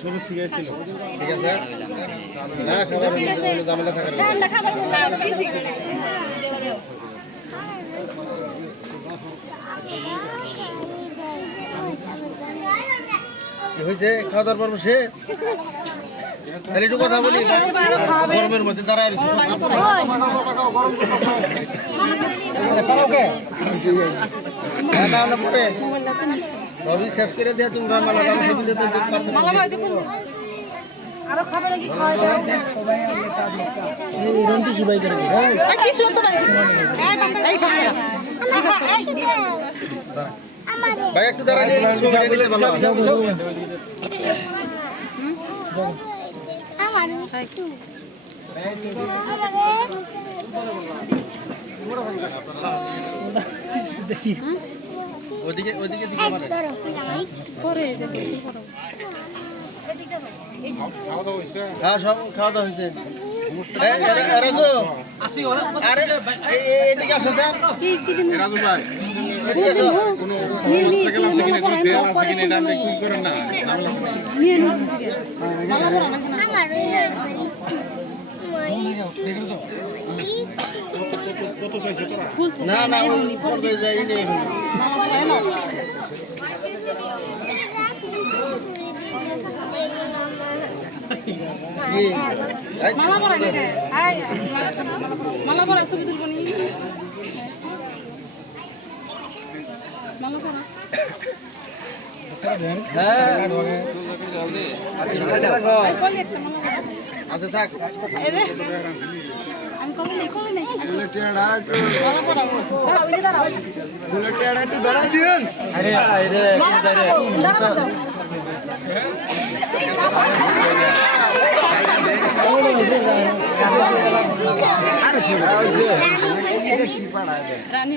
শুরু ঠিক আছে কোনো ঝামেলা থাকার হয়েছে খাওয়া দাওয়ার পর্ব সে তাহলে একটু কথা বলি গরমের মধ্যে দাঁড়ায় রয়েছে। হ্যাঁ, পরে। সবই শেষ করে দিয়ে তোমরা মালা টালা সবই দিতে দিতে পারছ না। আরও খাবে নাকি? খাওয়া এই রন্টি সিবাই করে দিই? কি শুনতে পাই এই বাচ্চারা ভাই একটু নিতে ভালো হয়। ওদিকে ওদিকে পরে হ্যাঁ সব খাওয়া দাওয়া হয়েছে। কোনো না? নিয়ে তোরা না না ওই পর্বে যাই মালা পরাই ছবি তুলবো নি মালা পরা এই কলি একটা মালা পরা আচ্ছা থাক নেই কলি নেই মালা পরা দাঁড়াও এই যে দাঁড়াও মালা পরাও, দাঁড়াও দাঁড়াও রানী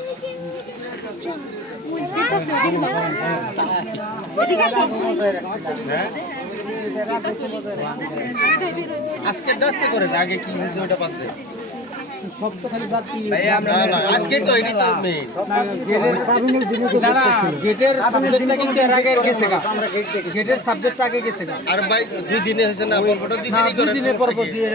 আজকে আজকে করেন আগে কি হয়েছে ওটা দেন না গেটের সাবজেক্টটা কিন্তু এর আগে গেছে গেটের সাবজেক্টটা আগে গেছে আর ভাই দুই দিনে হয়েছে না দুই না দিনই দুই করেন দিনের পর পর দিয়ে